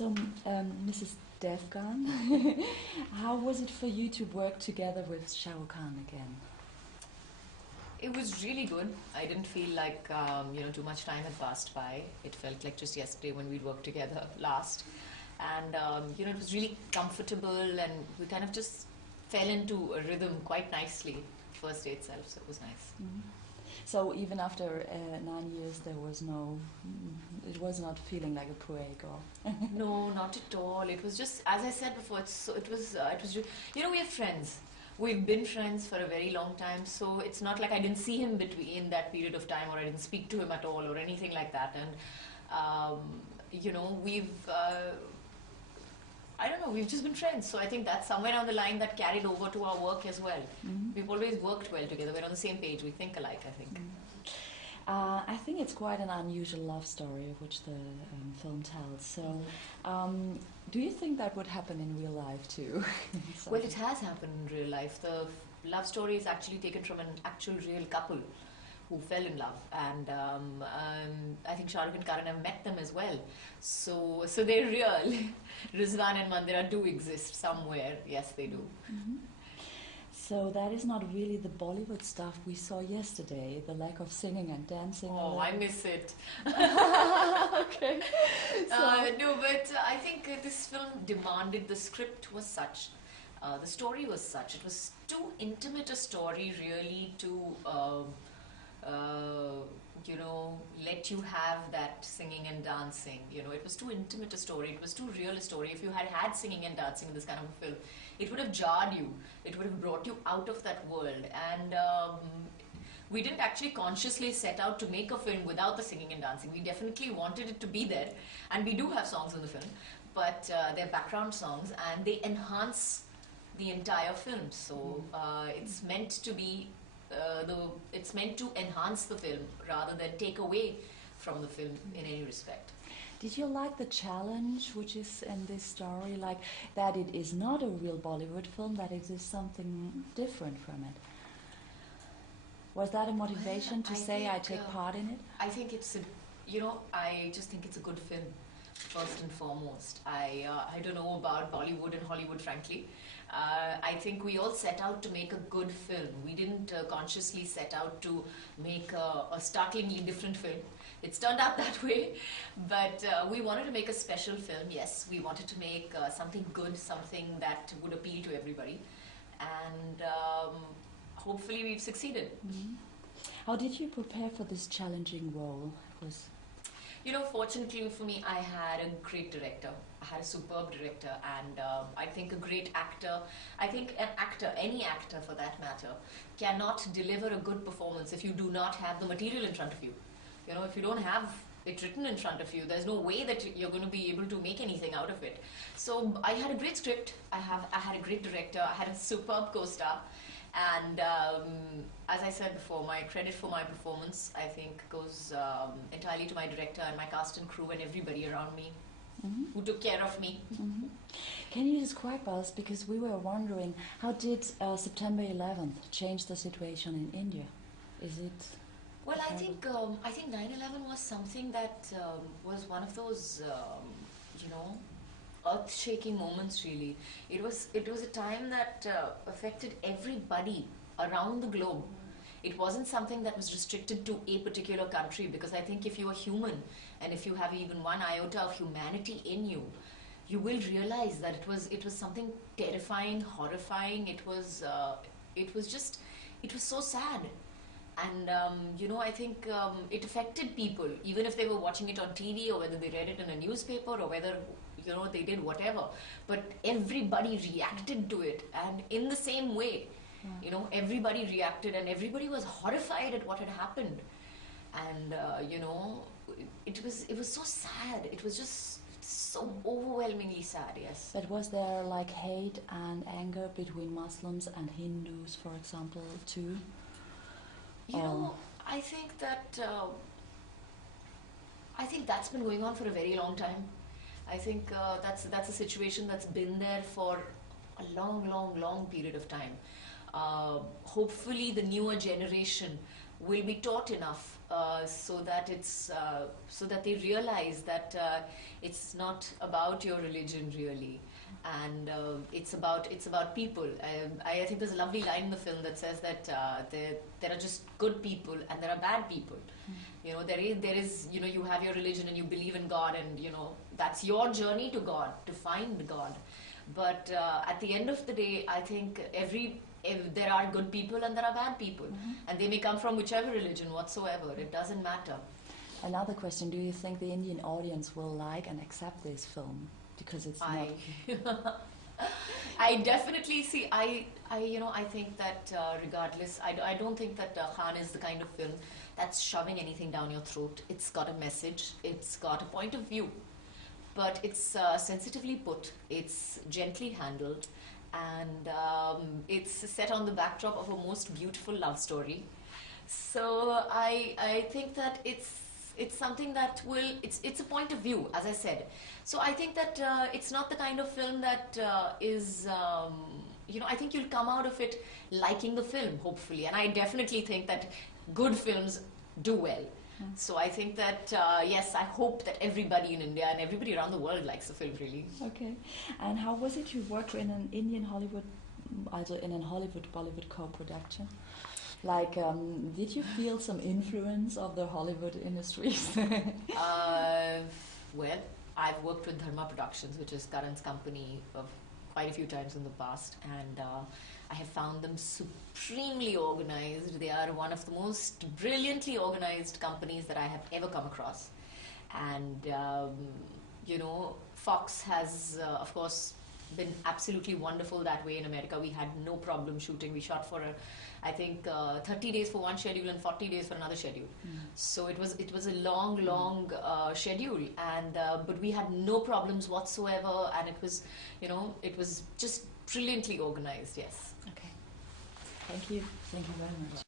So, Mrs. Devgan, how was it for you to work together with Shah Rukh Khan again? It was really good. I didn't feel like too much time had passed by. It felt like just yesterday when we worked together last, and it was really comfortable, and we kind of just fell into a rhythm quite nicely first day itself. So it was nice. Mm-hmm. So even after 9 years, it was not feeling like a break, or No, not at all. It was just, as I said before, it was we are friends. We've been friends for a very long time, so it's not like I didn't see him in that period of time, or I didn't speak to him at all, or anything like that. And we've I don't know, we've just been friends. So I think that's somewhere down the line that carried over to our work as well. Mm-hmm. We've always worked well together. We're on the same page. We think alike, I think. I think it's quite an unusual love story of which the film tells. So, do you think that would happen in real life too? Well, it has happened in real life. The love story is actually taken from an actual real couple who fell in love, and I think Shah Rukh and Karan have met them as well. So they're real. Rizwan and Mandira do exist somewhere. Yes, they do. Mm-hmm. So that is not really the Bollywood stuff we saw yesterday, the lack of singing and dancing. Oh, I miss it. Okay. No, but I think this film demanded, the script was such, the story was such, it was too intimate a story really to, let you have that singing and dancing. It was too intimate a story, it was too real a story. If you had had singing and dancing in this kind of a film, it would have jarred you, it would have brought you out of that world. And we didn't actually consciously set out to make a film without the singing and dancing. We definitely wanted it to be there, and we do have songs in the film, but they're background songs and they enhance the entire film. So it's meant to be it's meant to enhance the film rather than take away from the film in any respect. Did you like the challenge which is in this story, like that it is not a real Bollywood film, that it is something different from it? Was that a motivation to say I take part in it? I think it's I just think it's a good film. First and foremost, I don't know about Bollywood and Hollywood, frankly. I think we all set out to make a good film. We didn't consciously set out to make a startlingly different film. It's turned out that way, but we wanted to make a special film. Yes, we wanted to make something good, something that would appeal to everybody, and hopefully we've succeeded. Mm-hmm. How did you prepare for this challenging role? Fortunately for me, I had a great director. I had a superb director, and I think a great actor. I think an actor, any actor for that matter, cannot deliver a good performance if you do not have the material in front of you. If you don't have it written in front of you, there's no way that you're going to be able to make anything out of it. So I had a great script. I had a great director. I had a superb co-star. And as I said before, my credit for my performance, I think, goes entirely to my director and my cast and crew and everybody around me, mm-hmm. who took care of me. Mm-hmm. Can you describe us, because we were wondering, how did September 11th change the situation in India? Is it... Well, I think 9/11 was something that was one of those, earth-shaking moments. Really, it was a time that affected everybody around the globe. It wasn't something that was restricted to a particular country, because I think if you are human and if you have even one iota of humanity in you, you will realize that it was something terrifying, horrifying. It was so sad. And I think it affected people, even if they were watching it on TV, or whether they read it in a newspaper, or whether they did whatever. But everybody reacted to it, and in the same way, everybody reacted, and everybody was horrified at what had happened. And it was so sad. It was just so overwhelmingly sad. Yes. But was there like hate and anger between Muslims and Hindus, for example, too? I think that's been going on for a very long time. I think that's a situation that's been there for a long period of time. Hopefully the newer generation will be taught enough so that so that they realize that it's not about your religion really, and it's about people. I think there's a lovely line in the film that says that there are just good people and there are bad people. You know, there is you know, you have your religion and you believe in God, and you know, that's your journey to God, to find God. But at the end of the day, I think if there are good people and there are bad people, and they may come from whichever religion whatsoever, it doesn't matter. Another question: do you think the Indian audience will like and accept this film because it's not? I definitely see. I think that regardless, I don't think that Khan is the kind of film that's shoving anything down your throat. It's got a message. It's got a point of view, but it's sensitively put. It's gently handled, and it's set on the backdrop of a most beautiful love story. So I think that it's something that will, it's a point of view, as I said. So I think that it's not the kind of film that is you know, I think you'll come out of it liking the film, hopefully, and I definitely think that good films do well. So I think that yes, I hope that everybody in India and everybody around the world likes the film, really. Okay. And how was it to work in an Indian Hollywood, also in a Hollywood Bollywood co-production? Like, did you feel some influence of the Hollywood industries? Well, I've worked with Dharma Productions, which is Karan's company, of quite a few times in the past, and I have found them supremely organized. They are one of the most brilliantly organized companies that I have ever come across. And, you know, Fox has, of course, been absolutely wonderful that way in America. We had no problem shooting. We shot for, I think, 30 days for one schedule and 40 days for another schedule. So it was a long schedule, and but we had no problems whatsoever, and it was, you know, it was just brilliantly organized. Yes. Okay. Thank you. Thank you very much.